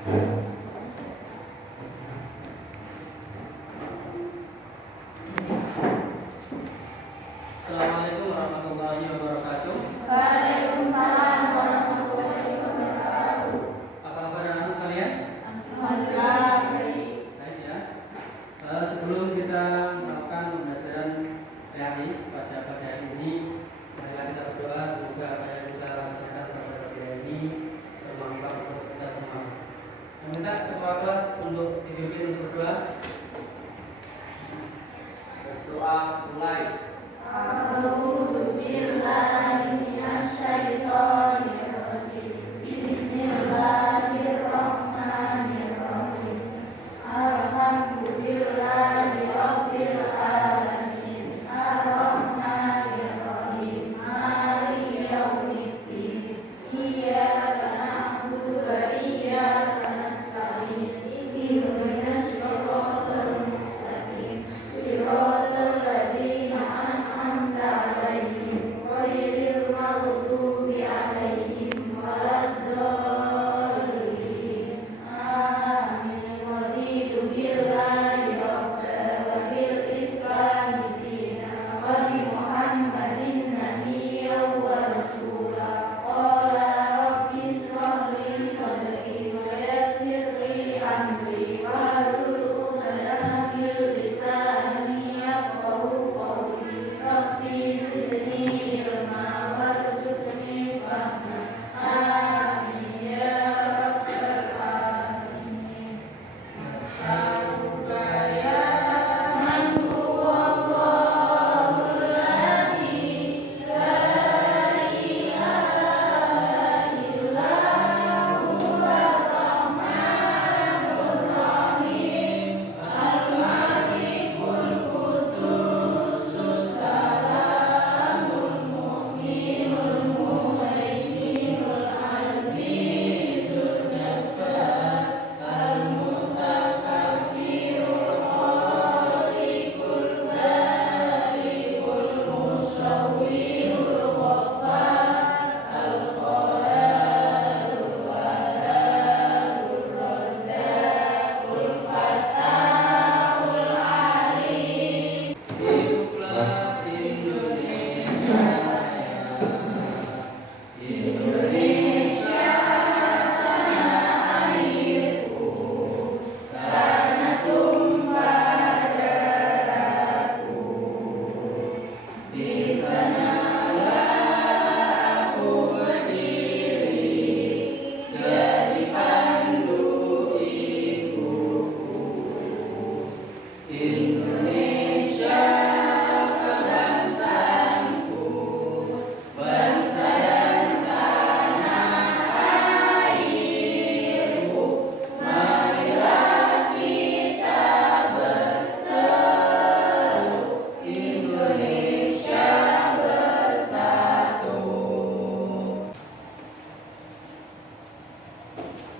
Assalamualaikum warahmatullahi wabarakatuh. Waalaikumsalam warahmatullahi wabarakatuh. Apa kabar anak-anak sekalian? Alhamdulillah. Baik ya. Sebelum kita melakukan pembelajaran PAI pada pagi hari ini, marilah kita berdoa semoga apa yang kita laksanakan pada pagi hari ini bermanfaat untuk kita semua. Meminta ketua kelas untuk dipimpin untuk berdoa. Berdoa mulai. A'udzu billahi minasy syaithanir rajim. Bismillahirrahmanirrahim. Alhamdulillahi rabbil alamin. Arrahmanir rahim. Maliki yaumiddin. Iyyaka na'budu wa iyyaka nasta'in. Ihdinas siratal mustaqim. Siratal ladzina an'amta 'alaihim ghairil maghdubi 'alaihim waladdallin. Amin. Raditu billahi rabban wa bil islami dinan wa bi Muhammadin nabiyyan wa rasulan. Qala rabbi ishrah li sadri wa yassir li amri wahlul 'uqdatam min lisani yafqahu qawli. Rabbi zidni ilma warzuqni fahma. Amin ya rabbal alamin. Nas'aluka ya man huwa Allahul ladzi la ilaha illa huwar rahmanur rahim. Al-malikul qudusus salamul mu'minul muhaiminul azizul jabbar al-mutakabbirul khaliqul bari'ul musawwirul ghaffar al-qaharul wahhabur razzaqul fattahul alim. Hiduplah Indonesia Raya. Indonesia tanah airku, tanah tumpah darahku. Di sanalah aku berdiri, jadi pandu ibuku. Indonesia kebangsaanku, bangsa dan tanah airku. Marilah kita berseru, Indonesia bersatu.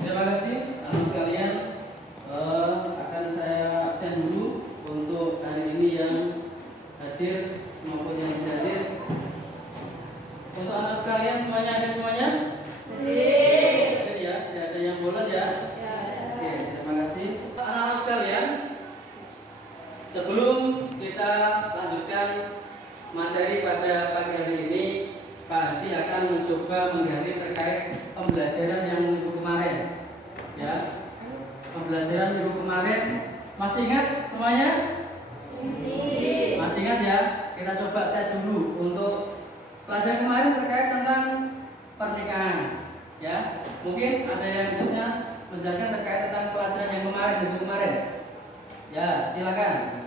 Terima kasih anak sekalian. Akan saya absen dulu untuk hari ini yang hadir maupun yang bisa hadir. Untuk anak sekalian semuanya hadir semuanya? Hadir ya, tidak ada yang bolos ya. Oke, terima kasih. Anak-anak sekalian, sebelum kita lanjutkan materi pada pagi hari ini, Pak Hadi akan mencoba menggali terkait pembelajaran yang minggu kemarin. Ya, pembelajaran minggu kemarin masih ingat semuanya? Masih ingat ya? Kita coba tes dulu untuk pelajaran kemarin terkait tentang pernikahan. Ya, mungkin ada yang bisa menjelaskan terkait tentang pelajaran yang kemarin minggu kemarin. Ya, silakan.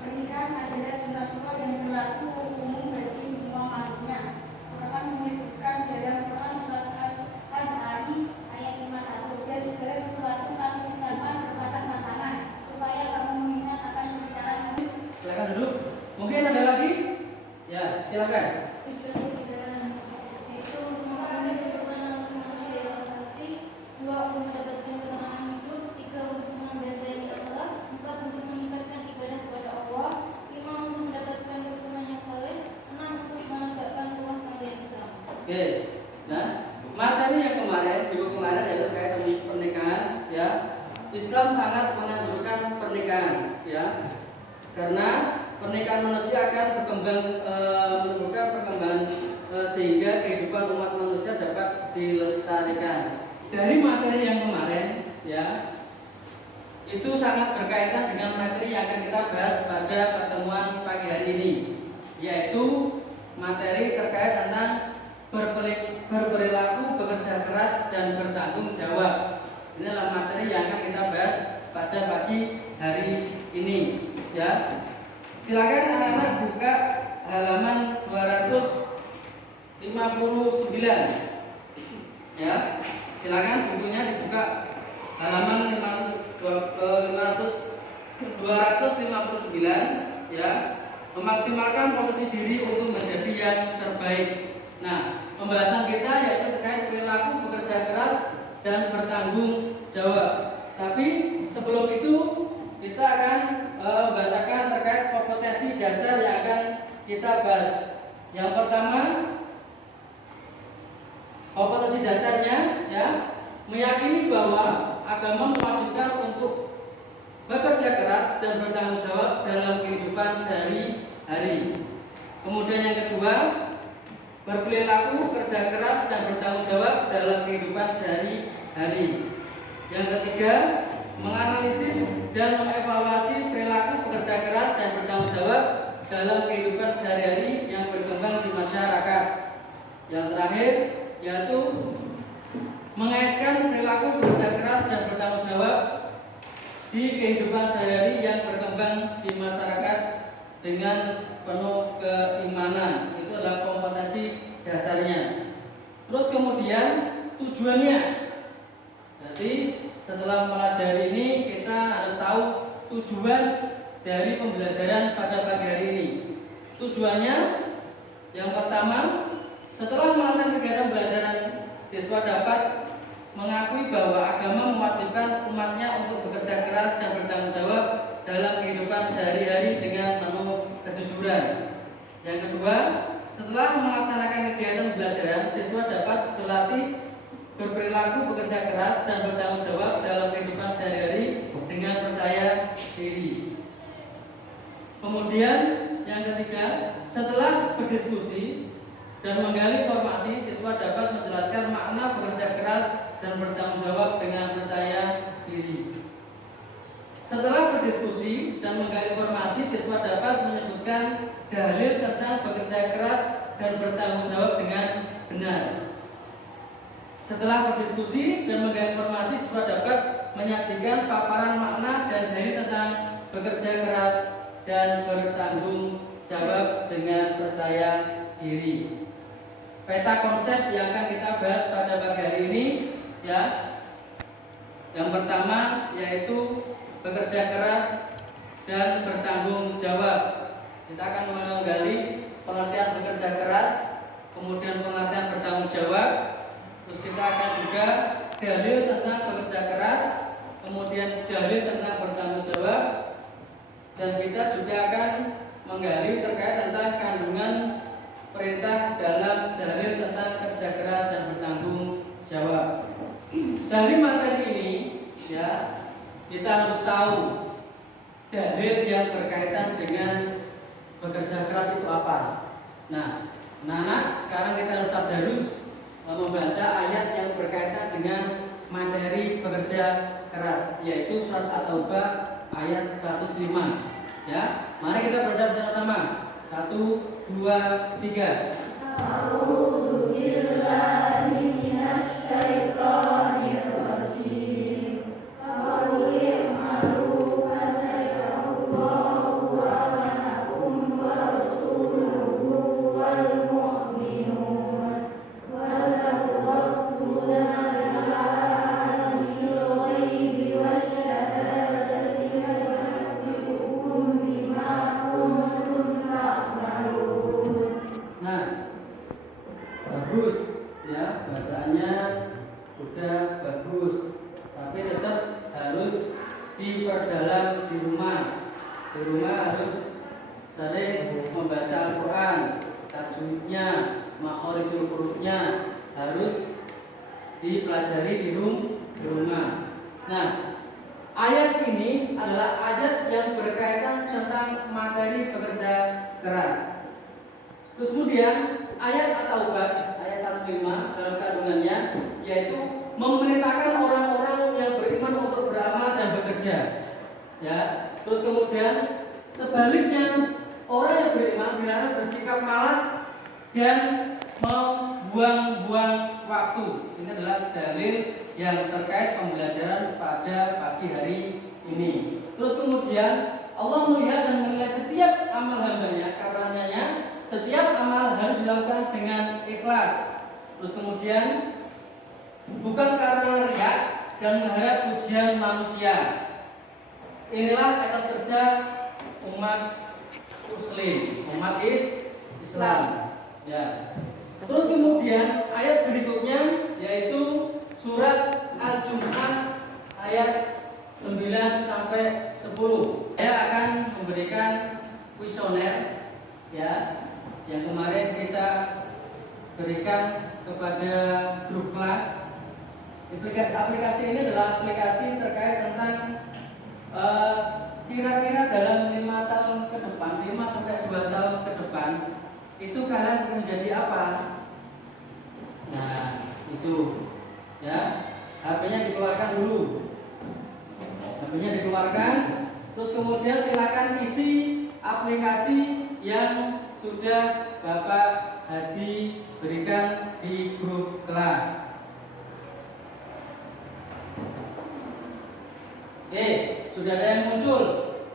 Pernikahan adalah sunatullah yang berlaku umum bagi semua makhluknya. Quran menyebutkan dalam Quran surat Al-Hari ayat 51, dan segala sesuatu kami ciptakan berpasang-pasangan supaya kamu mengingat akan perpisahan. Silakan duduk. Mungkin ada lagi? Ya, silakan. Yaitu untuk memenuhi kebutuhan manusia yang asasi, 2 untuk mendapatkan ketenangan hidup, 3 untuk membentengi Allah, 4 untuk meningkatkan ibadah kepada Allah, 5 untuk mendapatkan keturunan yang saleh, 6 untuk menegakkan rumah tangga yang Oke. Nah, materi yang kemarin, minggu kemarin yaitu terkait dengan pernikahan, ya. Islam sangat menganjurkan pernikahan, ya. Karena pernikahan manusia akan berkembang, menimbulkan perkembangan sehingga kehidupan umat manusia dapat dilestarikan. Dari materi yang kemarin, ya, itu sangat berkaitan dengan materi yang akan kita bahas pada pertemuan pagi hari ini, yaitu materi terkait tentang berperilaku, bekerja keras, dan bertanggung jawab. Ini adalah materi yang akan kita bahas pada pagi hari ini, ya. Silakan anak-anak buka halaman 259, ya. Silakan bukunya dibuka halaman 259, ya. Memaksimalkan potensi diri untuk menjadi yang terbaik. Nah, pembahasan kita yaitu terkait perilaku, bekerja keras, dan bertanggung jawab. Tapi sebelum itu kita akan membacakan terkait kompetensi dasar yang akan kita bahas. Yang pertama, kompetensi dasarnya, ya, meyakini bahwa agama mewajibkan untuk bekerja keras dan bertanggung jawab dalam kehidupan sehari-hari. Kemudian yang kedua, berperilaku, kerja keras, dan bertanggung jawab dalam kehidupan sehari-hari. Yang ketiga, menganalisis dan mengevaluasi perilaku, bekerja keras, dan bertanggung jawab dalam kehidupan sehari-hari yang berkembang di masyarakat. Yang terakhir, yaitu mengaitkan perilaku, bekerja keras, dan bertanggung jawab di kehidupan sehari-hari yang berkembang di masyarakat dengan penuh keimanan. Itu adalah kompetensi dasarnya. Terus kemudian tujuannya. Jadi setelah mempelajari ini kita harus tahu tujuan dari pembelajaran pada pagi hari ini. Tujuannya yang pertama, setelah melaksanakan kegiatan pembelajaran, siswa dapat mengakui bahwa agama mewajibkan umatnya untuk bekerja keras dan bertanggung jawab dalam kehidupan sehari-hari dengan penuh kejujuran. Yang kedua, setelah melaksanakan kegiatan pembelajaran, siswa dapat berlatih berperilaku, bekerja keras, dan bertanggung jawab dalam kehidupan sehari-hari dengan percaya diri. Kemudian yang ketiga, setelah berdiskusi dan menggali informasi, siswa dapat menjelaskan makna bekerja keras dan bertanggung jawab dengan percaya diri. Setelah berdiskusi dan menggali informasi, siswa dapat menyebutkan dalil tentang bekerja keras dan bertanggung jawab dengan benar. Setelah berdiskusi dan menggali informasi, siswa dapat menyajikan paparan makna dan dalil tentang bekerja keras dan bertanggung jawab dengan percaya diri. Peta konsep yang akan kita bahas pada pagi hari ini, ya. Yang pertama yaitu bekerja keras dan bertanggung jawab. Kita akan menggali pengertian bekerja keras, kemudian pengertian bertanggung jawab. Terus kita akan juga dalil tentang bekerja keras, kemudian dalil tentang bertanggung jawab, dan kita juga akan menggali terkait tentang kandungan perintah dalam dalil tentang kerja keras dan bertanggung jawab. Dari materi ini, ya, kita harus tahu dalil yang berkaitan dengan bekerja keras itu apa. Nah, anak-anak, sekarang kita harus tadarus membaca ayat yang berkaitan dengan materi bekerja keras, yaitu surat At-Taubah ayat 105. Ya, mari kita baca bersama-sama. 1, 2, 3. A'udzu billahi minasy syaithanir rajim. Qul ma'ruf fa sayarallahu wa lakum wa rasuluhu wal mu'minun wa taquluna billahi al-ghaibi wasyahadati yunabbi'ukum bima kuntum ta'malun. Nah, bagus ya, bacaannya sudah bagus, tapi tetap harus diperdalam di rumah. Di rumah harus sering membaca Al-Quran, tajwidnya, makhorijul hurufnya harus dipelajari di rumah. Nah, ayat ini adalah ayat yang berkaitan tentang materi bekerja keras. Terus kemudian ayat At-Taubah ayat 105 dalam kandungannya yaitu memerintahkan orang-orang yang beriman untuk beramal dan bekerja. Ya. Terus kemudian sebaliknya orang yang beriman dilarang bersikap malas dan membuang-buang waktu. Ini adalah dalil yang terkait pembelajaran pada pagi hari ini. Terus kemudian Allah melihat dan menilai setiap amal hambanya, karenanya setiap amal harus dilakukan dengan ikhlas. Terus kemudian bukan karena riya dan mengharap pujian manusia. Inilah etos kerja umat Muslim, umat Islam. Ya. Terus kemudian ayat berikutnya yaitu surat Al-Jumu'ah ayat 9 sampai 10. Saya akan memberikan kuesioner ya yang kemarin kita berikan kepada grup kelas. Aplikasi ini adalah aplikasi terkait tentang kira-kira dalam 5 tahun ke depan, 5 sampai 2 tahun ke depan itu kalian menjadi apa? Nah, itu ya. HP-nya dikeluarkan dulu. HP-nya dikeluarkan, terus kemudian silakan isi aplikasi yang sudah Bapak Hadi berikan di grup kelas. Oke, sudah ada yang muncul.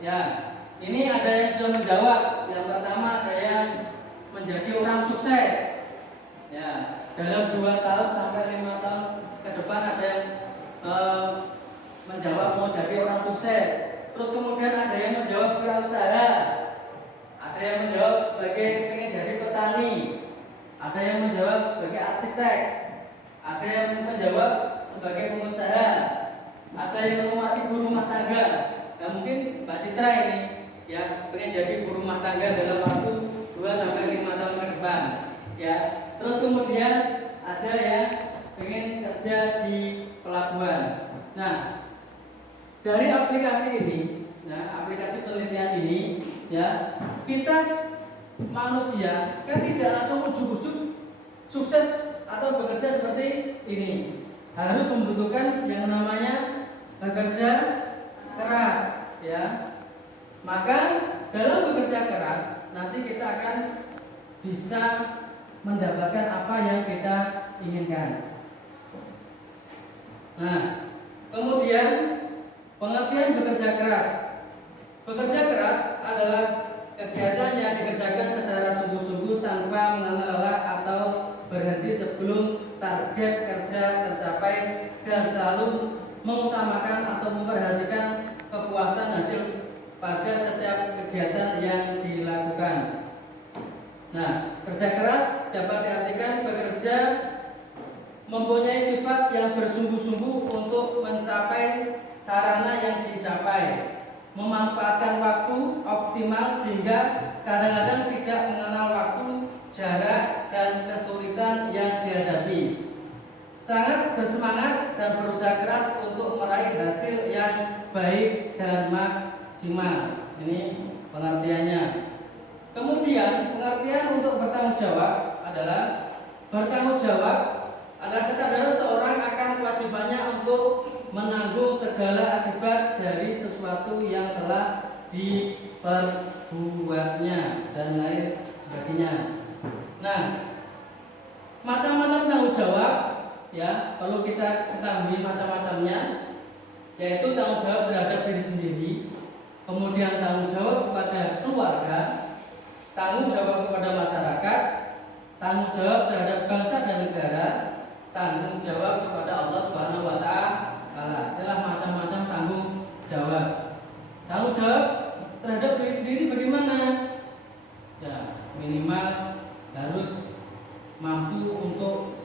Ya, ini ada yang sudah menjawab. Yang pertama ada yang menjadi orang sukses. Ya, dalam 2 tahun sampai 5 tahun ke depan ada yang menjawab mau jadi orang sukses. Terus kemudian ada yang menjawab wirausaha. Ada yang menjawab sebagai pengen jadi petani. Ada yang menjawab sebagai arsitek. Ada yang menjawab sebagai pengusaha. Ada yang menikmati ibu rumah tangga. Nah, mungkin Mbak Citra ini ya pengen jadi ibu rumah tangga dalam waktu 2 sampai 5 tahun ke depan. Ya. Terus kemudian ada yang pengen kerja di pelabuhan. Nah, dari aplikasi ini, aplikasi penelitian ini, ya kita manusia kan tidak langsung ujuk-ujuk sukses atau bekerja seperti ini. Harus membutuhkan yang namanya bekerja keras, ya. Maka dalam bekerja keras nanti kita akan bisa mendapatkan apa yang kita inginkan. Nah, kemudian pengertian bekerja keras. Bekerja keras adalah kegiatan yang dikerjakan secara sungguh-sungguh tanpa mengenal lelah atau berhenti sebelum target kerja tercapai dan selalu mengutamakan atau memperhatikan kepuasan hasil pada setiap kegiatan yang dilakukan. Nah, kerja keras dapat diartikan bekerja mempunyai sifat yang bersungguh-sungguh untuk mencapai sarana yang dicapai, memanfaatkan waktu optimal sehingga kadang-kadang tidak mengenal waktu, jarak, dan kesulitan yang dihadapi. Sangat bersemangat dan berusaha keras untuk meraih hasil yang baik dan maksimal. Ini pengertiannya. Kemudian pengertian untuk bertanggung jawab adalah bertanggung jawab adalah kesadaran seorang akan kewajibannya untuk menanggung segala akibat dari sesuatu yang telah diperbuatnya dan lain sebagainya. Nah, macam-macam tanggung jawab ya perlu kita ketahui macam-macamnya, yaitu tanggung jawab terhadap diri sendiri, kemudian tanggung jawab kepada keluarga, tanggung jawab kepada masyarakat, tanggung jawab terhadap bangsa dan negara, tanggung jawab kepada Allah Subhanahu wa Ta'ala. Inilah macam-macam tanggung jawab. Tanggung jawab terhadap diri sendiri bagaimana? Ya, minimal harus mampu untuk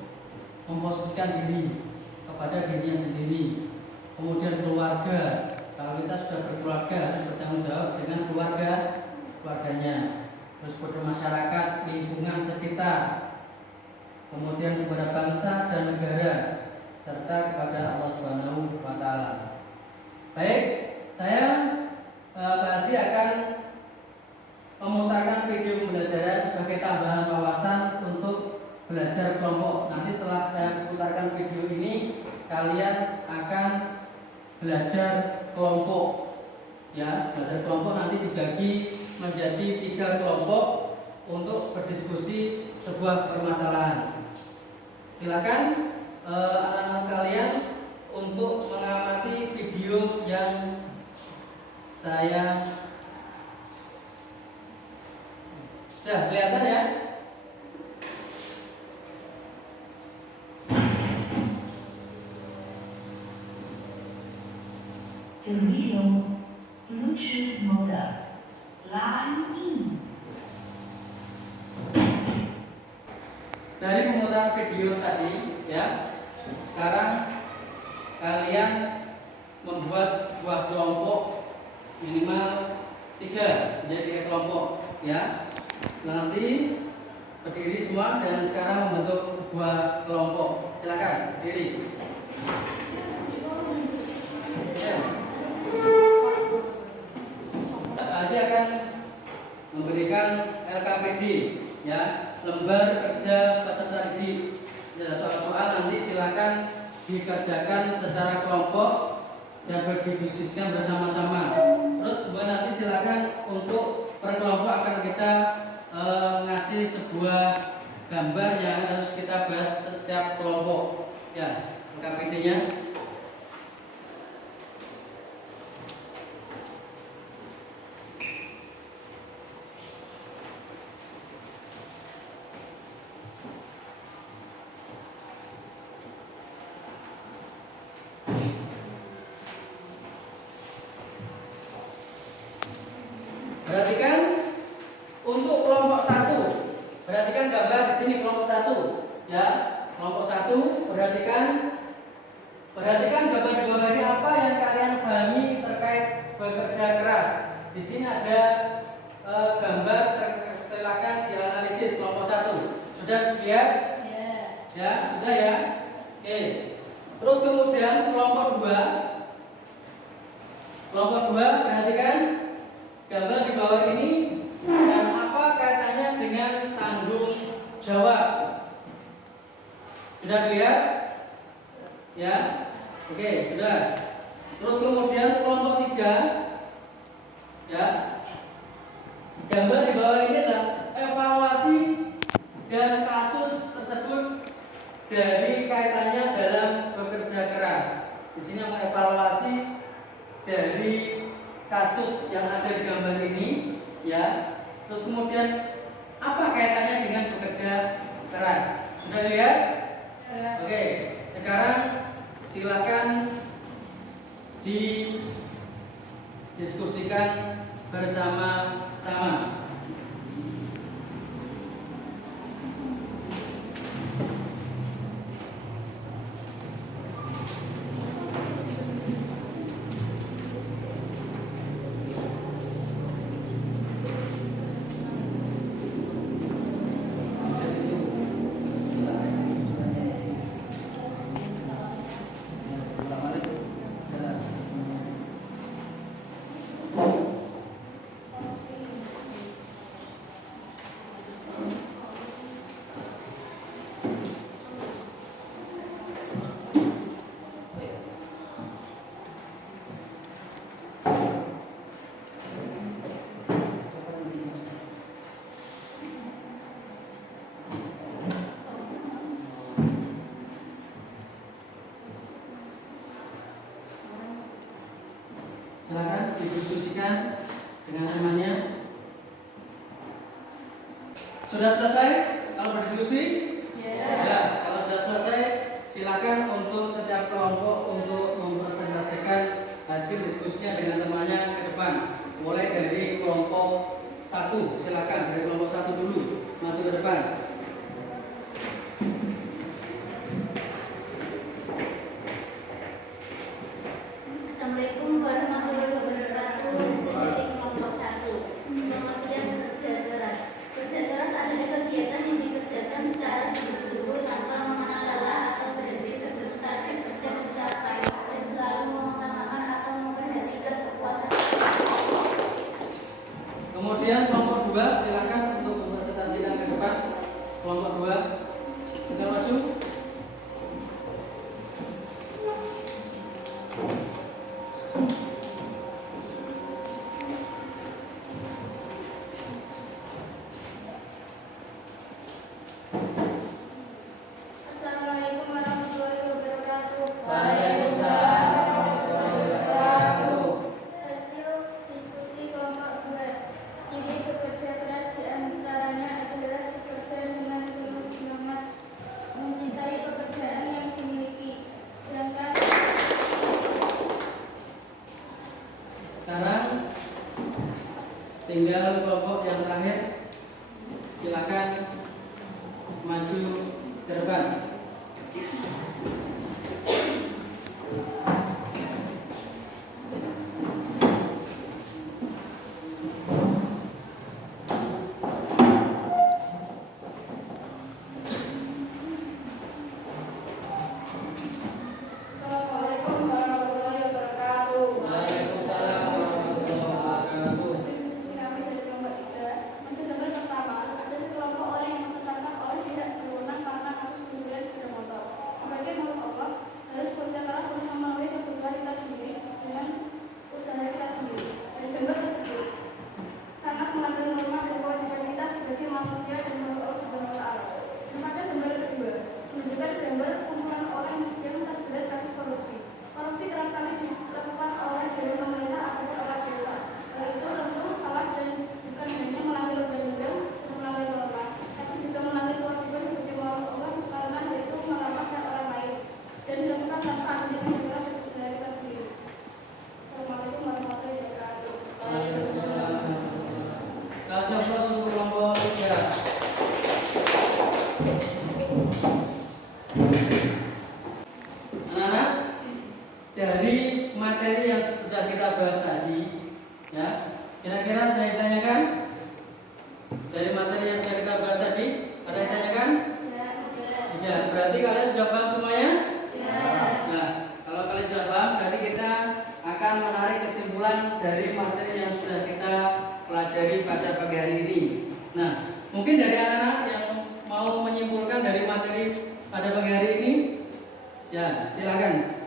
memposisikan diri kepada dirinya sendiri. Kemudian keluarga, kalau kita sudah berkeluarga harus bertanggung jawab dengan keluarganya. terus kepada masyarakat, lingkungan sekitar, kemudian kepada bangsa dan negara, serta kepada Allah Subhanahu wa Ta'ala. Baik, saya Pak Adi akan memutarkan video pembelajaran sebagai tambahan wawasan untuk belajar kelompok. Nanti setelah saya putarkan video ini, kalian akan belajar kelompok. Ya, belajar kelompok nanti dibagi menjadi 3 kelompok untuk berdiskusi sebuah permasalahan. Silakan anak-anak sekalian untuk mengamati video yang saya sudah kelihatan ya. The video Bluetooth mode line in. Dari pemutaran video tadi ya, sekarang kalian membuat sebuah kelompok minimal 3, menjadi 3 kelompok ya. Nah, nanti berdiri semua dan sekarang membentuk sebuah kelompok. Silakan berdiri. Ya. Tadi akan memberikan LKPD ya, lembar kerja peserta didik. Ada soal-soal nanti silakan dikerjakan secara kelompok dan berdiskusikan bersama-sama. Terus kemudian nanti silakan untuk per kelompok akan kita ngasih sebuah gambar yang harus kita bahas setiap kelompok. Ya, LKPD-nya. Perhatikan untuk kelompok 1. Perhatikan gambar di sini kelompok 1 ya. Kelompok 1, perhatikan gambar di bawah ini apa yang kalian pahami terkait bekerja keras. Di sini ada gambar, silakan dianalisis kelompok 1. Sudah dilihat? Ya, sudah ya. Oke. Terus kemudian kelompok 2. Kelompok 2, perhatikan gambar di bawah ini dan apa kaitannya dengan tanggung jawab. Sudah dilihat? Ya. Oke, sudah. Terus kemudian kelompok 3 ya. Gambar di bawah ini adalah evaluasi dan kasus tersebut dari kaitannya dalam bekerja keras. Di sini mengevaluasi dari kasus yang ada di gambar ini ya. Terus kemudian apa kaitannya dengan bekerja keras? Sudah lihat? Oke, sekarang silakan didiskusikan bersama-sama. Silakan didiskusikan dengan temannya. Sudah selesai? Kalau berdiskusi? Ya. Kalau sudah selesai, silakan untuk setiap kelompok untuk mempresentasikan hasil diskusinya dengan temannya ke depan. Mulai dari kelompok 1, silakan dari kelompok 1 dulu maju ke depan. Assalamualaikum warahmatullahi wabarakatuh. Saya dari kelompok 1, pengertian kerja keras. maju ke depan. Assalamualaikum warahmatullahi wabarakatuh. Waalaikumsalam warahmatullahi wabarakatuh. Hasil diskusi kami dari kelompok 3 untuk debat pertama, ada sekelompok orang yang menetapkan orang tidak berwenang karena kasus pencurian sepeda motor. Sebagai makhluk Allah, harus bekerja keras untuk memenuhi kebutuhan kita sendiri dengan usaha kita sendiri. Dan debat tersebut sangat melanggar norma dan kewajiban kita sebagai manusia dan makhluk Allah Subhanahu wa Ta'ala. Kemudian debat kedua menunjukkan gambar kumpulan orang yang terjerat kasus korupsi. Korupsi kerap kali dilakukan oleh dewan pemerintah ataupun oleh desa. Hal itu tentu salah dan bukan hanya melanggar undang-undang dan melanggar norma, tapi juga melanggar kewajiban sebagai makhluk Allah karena hal itu merampas hak orang lain dan dilakukan tanpa adanya negara dan usaha kita sendiri. Assalamualaikum warahmatullahi wabarakatuh. Waalaikumsalam. Kasih aplaus untuk kelompok 3. Anak-anak, dari materi yang sudah kita bahas tadi, ya, kira-kira ada yang ditanyakan? Dari materi yang sudah kita bahas tadi, ada yang ditanyakan? Ya, berarti kalian sudah paham semuanya? Nah, kalau kalian sudah paham, berarti kita akan menarik kesimpulan dari materi yang sudah kita pelajari pada pagi hari ini. Nah, mungkin dari anak-anak yang mau menyimpulkan dari materi pada pagi hari ini, ya, silakan.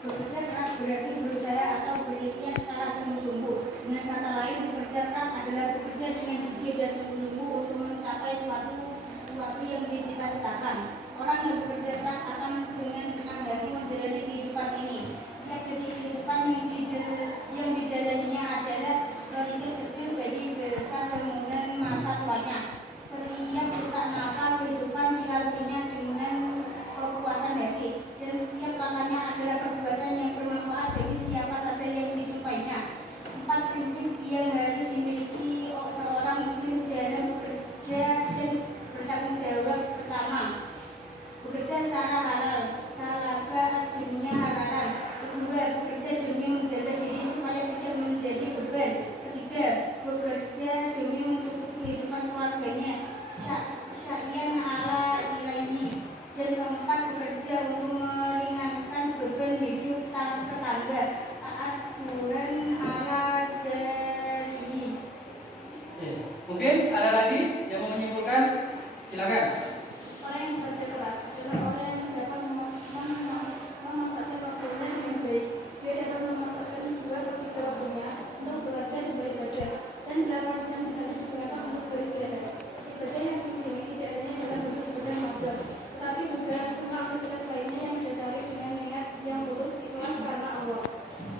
Bekerja keras berarti berusaha atau berikhtiar secara sungguh-sungguh. Dengan kata lain, bekerja keras adalah bekerja dengan gigih dan sungguh-sungguh untuk mencapai suatu yang dicita-citakan. Orang yang bekerja keras akan dengan senang hati menjalani kehidupan ini. Setiap detik kehidupan yang dijalaninya adalah titik kecil bagi besar bangunan masa tuanya. Setiap detak nafas kehidupan dilaluinya dengan kepuasan hati, dan setiap langkahnya adalah perbuatan yang bermanfaat bagi siapa saja yang dijumpai. 4 prinsip yang harus dimiliki seorang muslim dalam bekerja dan bertanggung jawab. Pertama, bekerja secara halal, talaba dunia halal. Kedua, bekerja demi menjaga diri supaya tidak menjadi beban. Ketiga, bekerja demi mencukupi kehidupan keluarganya, sya'ian ala ilaini. Dan keempat, bekerja untuk meringankan beban hidup tetangga, taat aturan ala jarihi. Mungkin ada lagi yang mau menyimpulkan? Silakan. Orang yang bekerja keras adalah orang yang dapat memanfaatkan waktunya dengan baik. Dia dapat memanfaatkan 2 atau 3 waktunya untuk bekerja dan beribadah, dan 8 jam misalnya digunakan untuk beristirahat. Ibadah yang di sini tidak hanya dalam bentuk ibadah mabdal, tetapi juga semua aktivitas lainnya yang didasari dengan niat yang lurus, ikhlas karena Allah.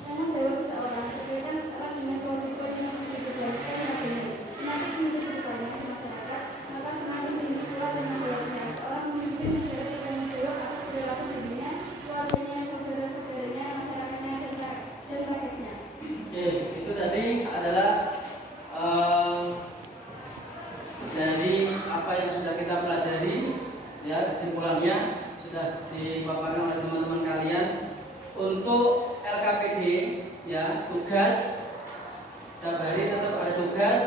Tanggung jawab seseorang berkaitan erat dengan kewajiban yang diberikan kepadanya. Semakin tinggi kehidupannya di masyarakat, maka semakin tinggi pula tanggung jawabnya. Seorang pemimpin negara bertanggung jawab atas perilaku dirinya, keluarganya, saudara-saudaranya, masyarakatnya, dan rakyatnya. Oke, itu tadi adalah dari apa yang sudah kita pelajari, ya, kesimpulannya sudah dipaparkan oleh teman-teman kalian. Untuk LKPD, ya, tugas setiap hari tetap ada tugas.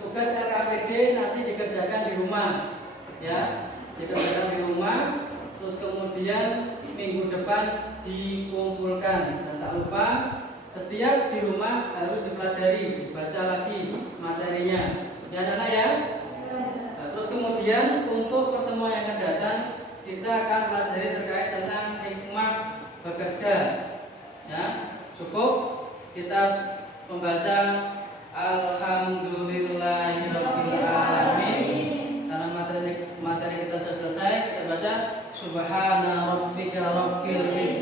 Tugas LKPD nanti dikerjakan di rumah, ya, dikerjakan di rumah. Terus kemudian minggu depan dikumpulkan, dan tak lupa setiap di rumah harus dipelajari, dibaca lagi materinya, ya anak-anak ya. Nah, terus kemudian untuk pertemuan yang akan datang kita akan pelajari terkait tentang hikmah bekerja, ya. Cukup kita membaca Alhamdulillahirabbil alamin. Karena materi kita sudah selesai, kita baca Subhana rabbika rabbil izzati